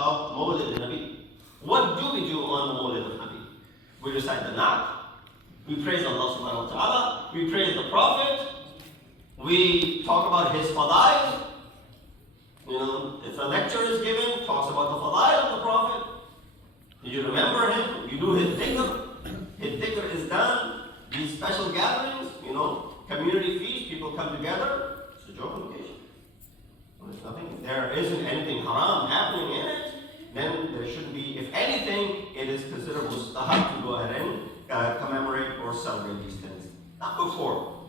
of Mawlid al-Nabi. What do we do on the Mawlid al-Nabi? We recite the Naat, we praise Allah subhanahu wa ta'ala, we praise the Prophet, we talk about his fadail. If a lecture is given, talks about the fadail of the Prophet. You remember him, you do his dhikr. His dhikr is done. These special gatherings, community feast, people come together. It's a joke occasion. There's nothing, there isn't anything haram happening in it, then there shouldn't be, if anything, it is considered mustahab to go ahead and commemorate or celebrate these things. Not before.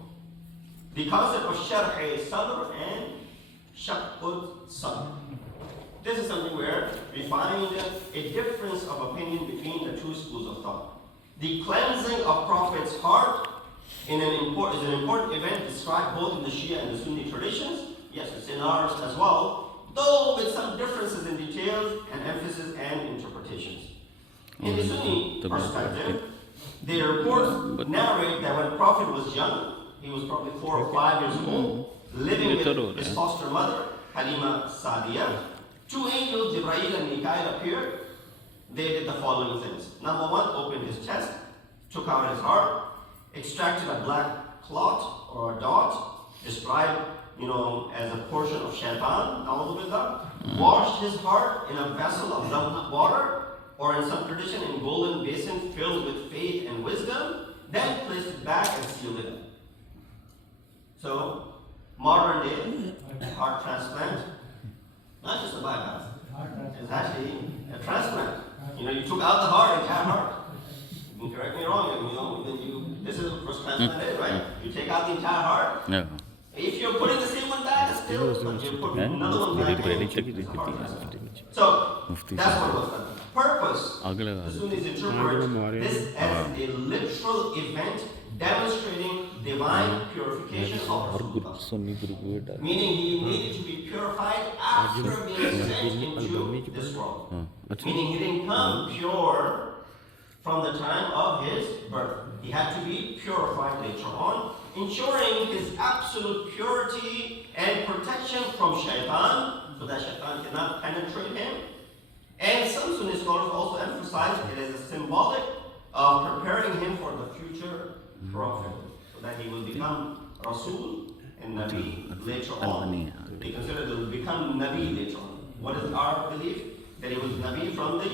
The concept of sharh sadr and shaqqut sadr. This is something where we find a difference of opinion between the two schools of thought. The cleansing of Prophet's heart is an important event described both in the Shia and the Sunni traditions. Yes, it's in ours as well, though with some differences in details and emphasis and interpretations. In the Sunni perspective, the reports narrate that when Prophet was young, he was probably 4 or 5 years old, living with his foster mother, Halima Sadiya. 2 angels, Jibreel and Mikael, appeared. They did the following things. Number 1, opened his chest, took out his heart, extracted a black clot or a dot, described as a portion of shaitan, washed his heart in a vessel of zamzam water, or in some tradition in golden basin filled with faith and wisdom, then placed it back and sealed it up. So, modern day heart transplant, not just a bypass, it's actually a transplant. You took out the heart, entire heart. You can correct me wrong, this is what first transplant is, right? You take out the entire heart. Yeah. If you're putting the same one back, it's still, but you're putting another one back in. So, that's what it was done. Purpose, the Sunnis interpret this as a literal event demonstrating divine purification of Rasulullah. Meaning he needed to be purified after being sent into this world. Meaning he didn't come pure from the time of his birth. He had to be purified later on, ensuring his absolute purity and protection from shaitan, so that shaitan cannot penetrate him. And some Sunni scholars also emphasize it as a symbolic of preparing him for the future prophet, so that he will become Rasul and Nabi later on. They consider that he will become Nabi later on. What is our belief? That he was Nabi from the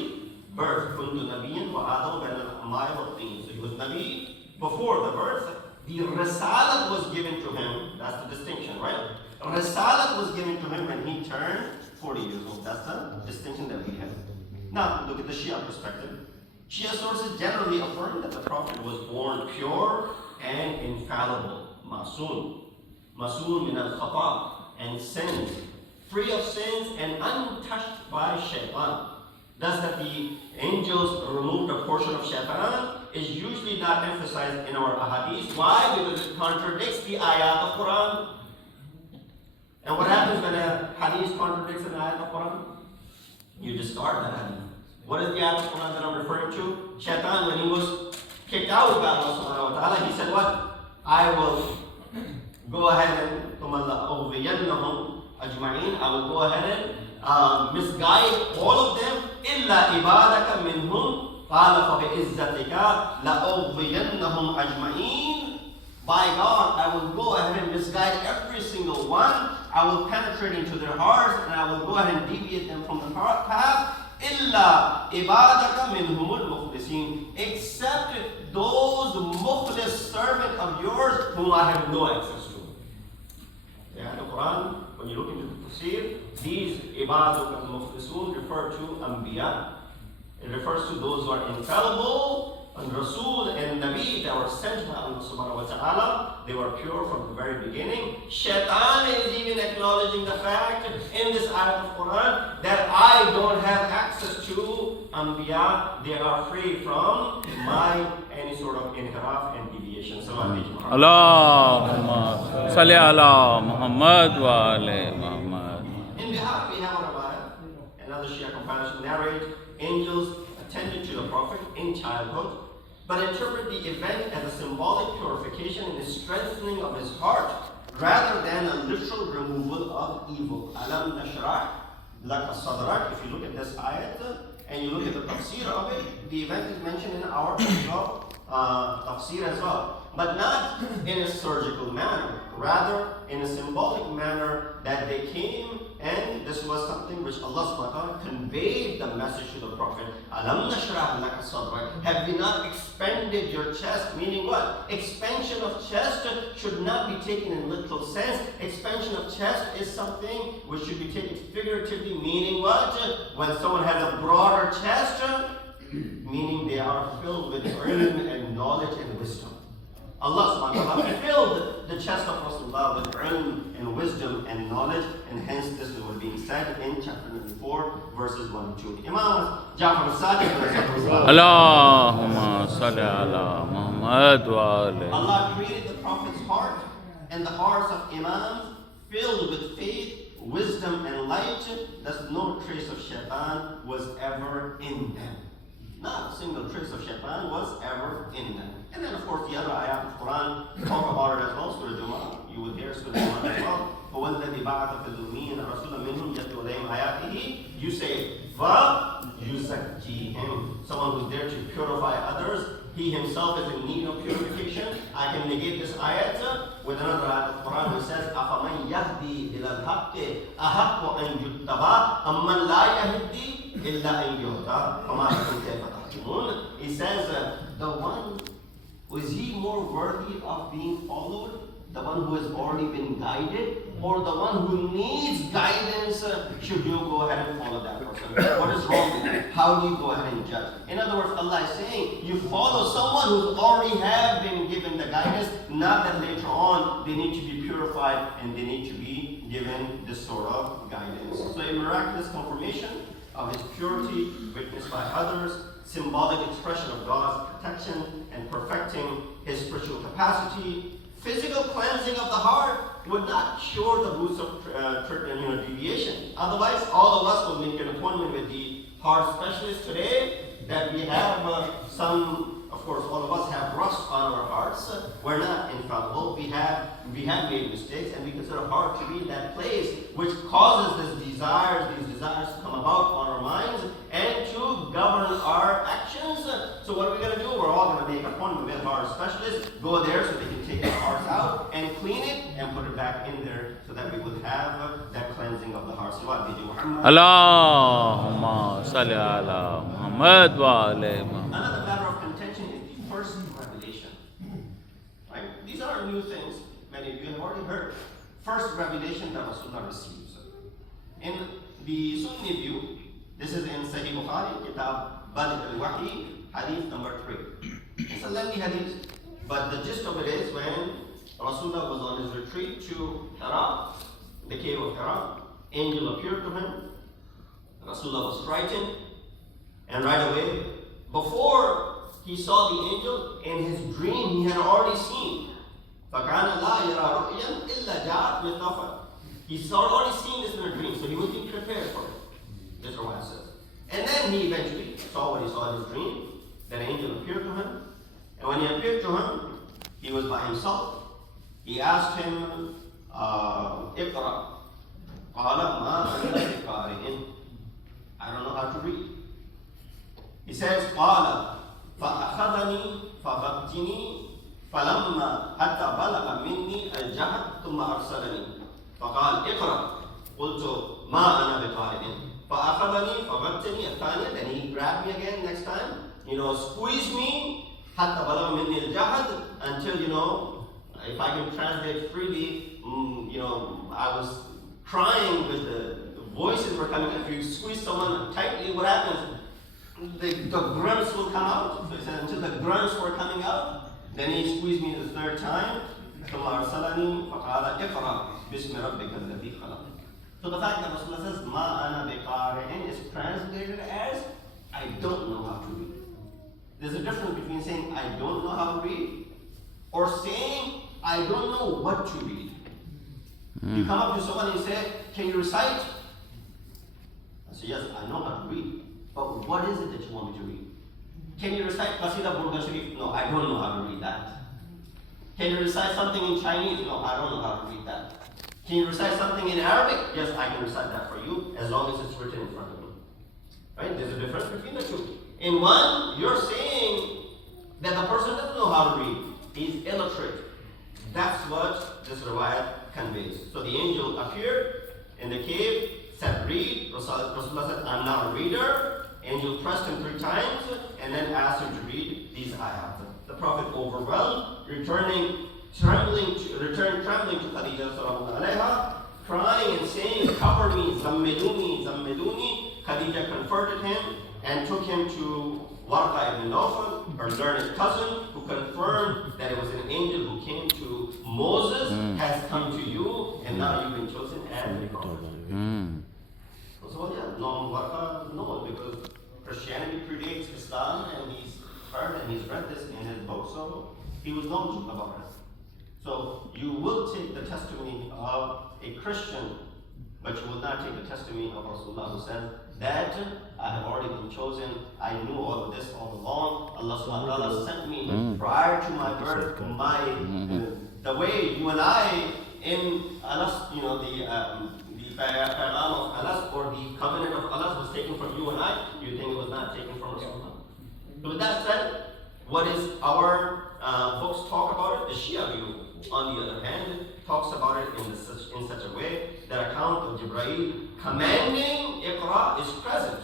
birth. Kuntu Nabiyan wa Adam bain al-amai wa tin. So he was Nabi before the birth. The Risalat was given to him. That's the distinction, right? Risalat was given to him when he turned 40 years old. That's the distinction that we have. Now, look at the Shia perspective. Shia sources generally affirm that the Prophet was born pure and infallible. Masoon. Masoon min al-khata, and sins. Free of sins and untouched by shaitan. Thus that the angels removed a portion of shaitan is usually not emphasized in our ahadith. Why? Because it contradicts the ayat of Quran. And what happens when a hadith contradicts an ayat of Quran? You discard that hadith. What is the ayat of Quran that I'm referring to? Shaitan, when he was kicked out by Allah subhanahu wa ta'ala, he said what? I will go ahead and I will go ahead and misguide all of them. إِلَّا إِبَادَكَ مِنْهُمْ قَالَ فَبِإِزَّتِكَ لَأُغْوِيَنَّهُمْ أَجْمَعِينَ. By God, I will go ahead and misguide every single one. I will penetrate into their hearts and I will go ahead and deviate them from the path. إِلَّا إِبَادَكَ مِنْهُمُ الْمُخْلِصِينَ. Except those mukhlis servant of yours whom I have no access to. Yeah, the Quran, when you look into the tafsir, these ibaduk al-mukhlisun refer to anbiya. It refers to those who are infallible, and Rasul and Nabi that were sent by Allah subhanahu wa ta'ala. They were pure from the very beginning. Shaitan is even acknowledging the fact in this ayat of Quran that I don't have access to anbiya. They are free from any sort of inhiraf and deviation. Allahumma salli ala Muhammad wa ala Muhammad. In behalf, we have another Shia companions narrate angels attended to the Prophet in childhood, but interpret the event as a symbolic purification and a strengthening of his heart rather than a literal removal of evil. Alam nashrah لك صدرك. If you look at this ayat and you look at the tafsir of it, the event is mentioned in our tafsir as well. But not in a surgical manner, rather in a symbolic manner that they came, and this was something which Allah subhanahu wa ta'ala conveyed the message to the Prophet. Alam nashrah laka sadrak. Have we not expanded your chest? Meaning what? Expansion of chest should not be taken in literal sense. Expansion of chest is something which should be taken figuratively, meaning what? When someone has a broader chest, meaning they are filled with ilm and knowledge and wisdom. Allah subhanahu wa ta'ala filled the chest of Rasulullah with ilm and wisdom and knowledge, and hence this is what being said in chapter number 4, verses 1 and 2. Imam Ja'far al-Sadiq, Allahumma salli ala Muhammad wa ali. Allah created the Prophet's heart and the hearts of Imams filled with faith, wisdom, and light. Thus no trace of shaitan was ever in them. Not a single trace of shaitan was ever in them. And then, of course, the other ayat of Quran talk about it as well. Surah Jumma, you will hear Surah Jumma as well. وَالَّذِي بَعَثَ فِي الْأُمِّيِّينَ رَسُولًا مِّنْهُمْ يَتْلُو عَلَيْهِمْ آيَاتِهِ. You say, فَيُزَكِّيهِمْ. Someone who's there to purify others. He himself is in need of purification. I can negate this ayat with another ayat of Quran which says, أَفَمَنْ يَهْدِي إِلَى الْحَقِّ أَحَقُّ أَنْ يُتَّبَعَ أَمَّنْ لَا يَهْدِي إِلَّا أَنْ يُهْدَى فَمَا لَكُمْ كَيْفَ تَحْكُمُونَ. He says, the one, is he more worthy of being followed? The one who has already been guided, or the one who needs guidance? Should you go ahead and follow that person? What is wrong with that? How do you go ahead and judge? In other words, Allah is saying, you follow someone who's already have been given the guidance, not that later on they need to be purified and they need to be given this sort of guidance. So a miraculous confirmation of his purity witnessed by others, symbolic expression of God's protection and perfecting his spiritual capacity. Physical cleansing of the heart would not cure the roots of deviation. Otherwise, all of us will make an appointment with the heart specialist today. That we have some, of course, all of us have rust on our hearts. We're not infallible. We have made mistakes, and we consider heart to be that place which causes these desires to come about on our minds and to govern our actions. So what are we going to do? We're all going to make an appointment with our specialist, go there so they can take our hearts out and clean it and put it back in there so that we will have that cleansing of the heart. So what did you, Muhammad? Allahumma salli ala Muhammad wa ali. Another matter of contention is the first revelation. Right? These aren't new things. Many of you have already heard. First revelation that Rasulullah receives. In the Sunni view, this is in Sahih Bukhari, Kitab Badi al-Wahi, Hadith number 3. It's a lengthy hadith, but the gist of it is when Rasulullah was on his retreat to Hira, the cave of Hira, angel appeared to him. Rasulullah was frightened, and right away, before he saw the angel, in his dream he had already seen. فَكَانَ لَا يَرَى رُؤْيًا إِلَّا جَاءَتْ مِثْلَهَا. He's already seen this in a dream, so he would be prepared for it. This is what it says. And then he eventually saw what he saw in his dream. That angel appeared to him. And when he appeared to him, he was by himself. He asked him, اقرأ. قال ما أنا بقارئ. I don't know how to read. He says, قال فأخذني فغطني فلما حتى بلغ مني الجهد ثم أرسلني فقال اقرأ. قلت ما أنا بقارئ. فأخذني فغطني الثانية. Then he grabbed me again next time. Squeeze me حتى بلغ مني الجهد until, if I can translate freely, I was crying with the voices were coming. If you squeeze someone tightly, what happens? The grunts will come out. So he said, until the grunts were coming out. Then he squeezed me the third time. ثم أرسلني فقال اقرأ باسم ربك الذي خلق. So the fact that Rasulullah says, Ma ana biqari'in is translated as, I don't know how to read. There's a difference between saying, I don't know how to read, or saying, I don't know what to read. You come up to someone and you say, can you recite? I say, yes, I know how to read. But what is it that you want me to read? Can you recite Qasida Burda Sharif? No, I don't know how to read that. Can you recite something in Chinese? No, I don't know how to read that. Can you recite something in Arabic? Yes, I can recite that for you as long as it's written in front of me. Right? There's a difference between the two. In one, you're saying that the person doesn't know how to read. He's illiterate. That's what this riwayat conveys. So the angel appeared in the cave, said, read. Rasulullah said, I'm not a reader. Angel pressed him 3 times and then asked him to read these ayat. The Prophet overwhelmed, returned trembling to Khadija sallallahu alayha, crying and saying, cover me, zammiluni, zammiluni. Khadija comforted him and took him to Warqa ibn Nawfal, her learned cousin, who confirmed that it was an angel who came to Moses, has come to you, and now you've been chosen as a prophet. So yeah, no, Warqa, no, because Christianity predates Islam, and he's heard and he's read this in his book, so he was knowledgeable about it. So you will take the testimony of a Christian, but you will not take the testimony of Rasulullah, who said that I have already been chosen. I knew all of this all along. Allah subhanahu wa ta'ala sent me prior to my birth. The way you and I in Allah's, the Pagham of Allah or the covenant of Allah was taken from you and I, you think it was not taken from Rasulullah. So with that said, what is our books talk about it? The Shia view, on the other hand, talks about it in such a way that account of Jibreel commanding Iqra is present.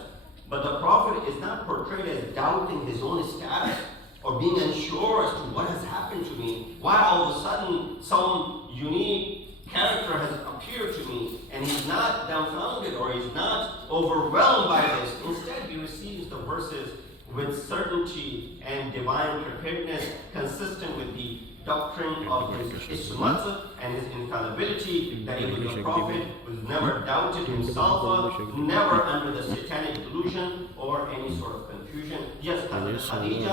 But the Prophet is not portrayed as doubting his own status or being unsure as to what has happened to me. Why all of a sudden some unique character has appeared to me, and he's not dumbfounded or he's not overwhelmed by this. Instead, he receives the verses with certainty and divine preparedness consistent with the doctrine of his ismat and his infallibility, that he was a prophet, was never doubted himself, never under the satanic delusion or any sort of confusion. Yes, Khadija,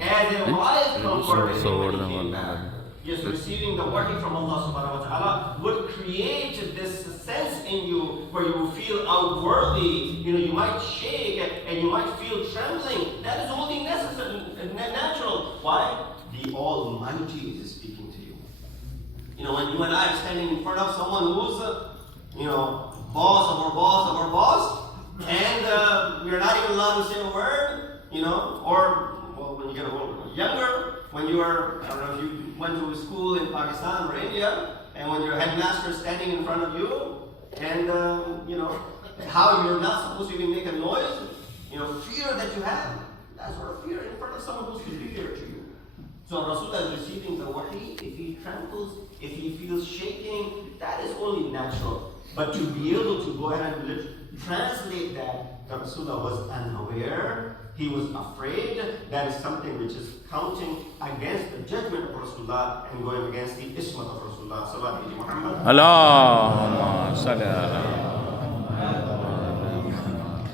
as a wife comforted him when he came back. Yes, receiving the wahi from Allah subhanahu wa ta'ala would create this sense in you where you will feel outwardly, you might shake and you might feel trembling. That is only necessary and natural. Why? The Almighty is speaking to you. When you and I are standing in front of someone who's, boss of our boss, and we're not even allowed to say a word, when you get younger, when you are, I don't know if you went to school in Pakistan or India, and when your headmaster is standing in front of you, and how you're not supposed to even make a noise, fear that you have, that sort of fear in front of someone who's superior to you. So Rasulullah is receiving the wahi. If he trembles, if he feels shaking, that is only natural. But to be able to go ahead and translate that Rasulullah was unaware, he was afraid, that is something which is counting against the judgment of Rasulullah and going against the ismat of Rasulullah.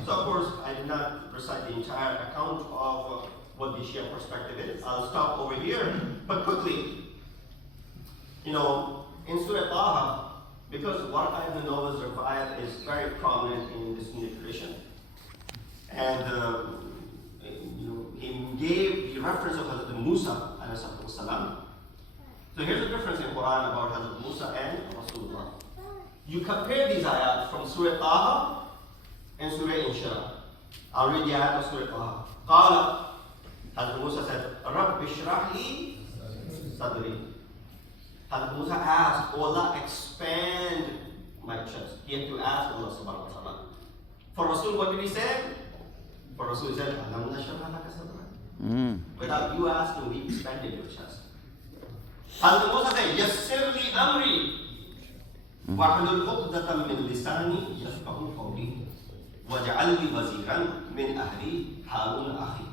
So of course, I did not recite the entire account of what the Shia perspective is. I'll stop over here. But quickly, in Surah Taha, because Warqa ibn Nawfal's riwayat is very prominent in this Sunni tradition, and he gave the reference of Hazrat Musa alayhi salam. So here's the difference in Quran about Hazrat Musa and Rasulullah. You compare these ayat from Surah Taha and Surah Inshirah. I'll read the ayat of Surah Taha. Qala, Hazrat Musa said, Rabbi shrah li sadri. Hazrat Musa asked, Oh Allah, expand my chest. He had to ask Allah subhanahu wa ta'ala. For Rasul, what did he say? For Rasul, he said, Alam nashrah laka sadrak. Without you asking, we expanded your chest. Hazrat Musa said, Yassir li amri. Wahlul uqdatan min lisani yafqahu qawli. Waj'al li waziran min ahli Harun akhi.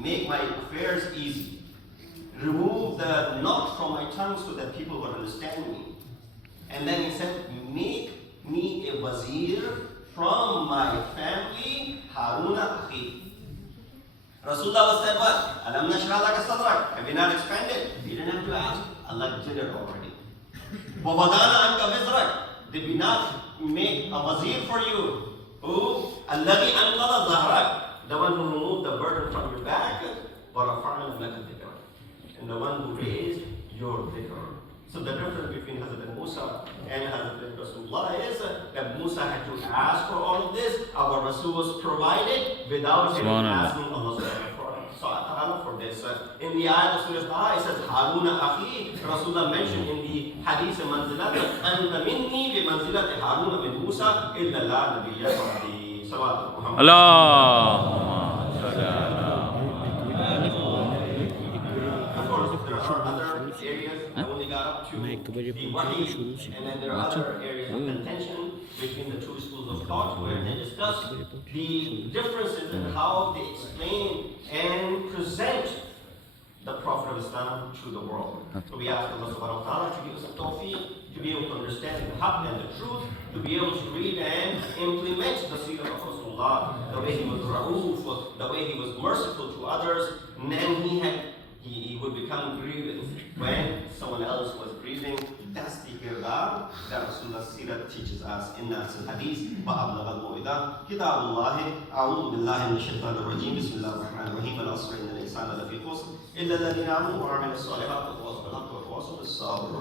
Make my affairs easy. Remove the knot from my tongue so that people will understand me. And then he said, make me a wazir from my family, Harun akhi. Rasulullah said what? Alam nashrah laka sadrak. Have you not expanded? You didn't have to ask. Allah did it already. Wa wadana anka wizrak. Did we not make a wazir for you? Who? Alladhi anqala dhahrak. The one who removed the burden from your back. Wa rafa'na laka dhikrak. And the one who raised your dhikr. So the difference between Hazrat Musa and Hazrat Rasulullah is that Musa had to ask for all of this. Our Rasul was provided without him asking Allah Ta'ala for this. In the ayat of Surah Taha, it says, Haruna Akhi. Rasulullah mentioned in the Hadith Manzilat, Anta minni bi manzilat Haruna bin Musa illa la nabiyya ba'di. Salawatu Muhammad. Allahumma salli ala Of course, there are other areas that only got up to the wahi, and then there are other areas of contention between the two schools of thought where they discuss the differences in how they explain and present the Prophet of Islam to the world. So we ask Allah subhanahu wa ta'ala to give us a tawfiq, to be able to understand the haqq and the truth, to be able to read and implement the seerah of Rasulullah, the way he was ra'uf, the way he was merciful to others, and then he would become grievous when someone else was grieving. That's the kirdar that Rasulullah Sirah teaches us in that hadith. وَأَبْلَغَ الْمُوِدَةِ كِتَابُ اللَّهِ أَعُوذُ بِاللَّهِ مِنَ الشَّيْطَانِ الرَّجِيمِ بِسْمِ اللَّهِ الرَّحْمَنِ الرَّحِيمِ الْعَصْرِ إِنَّ الْإِنسَانَ لَفِي خُسْرٍ إِلَّا الَّذِينَ آمَنُوا وَعَمِلُوا الصَّالِحَاتِ وَتَوَاصَوْا بِالْحَقِّ وَتَوَاصَوْا بِالصَّبْرِ.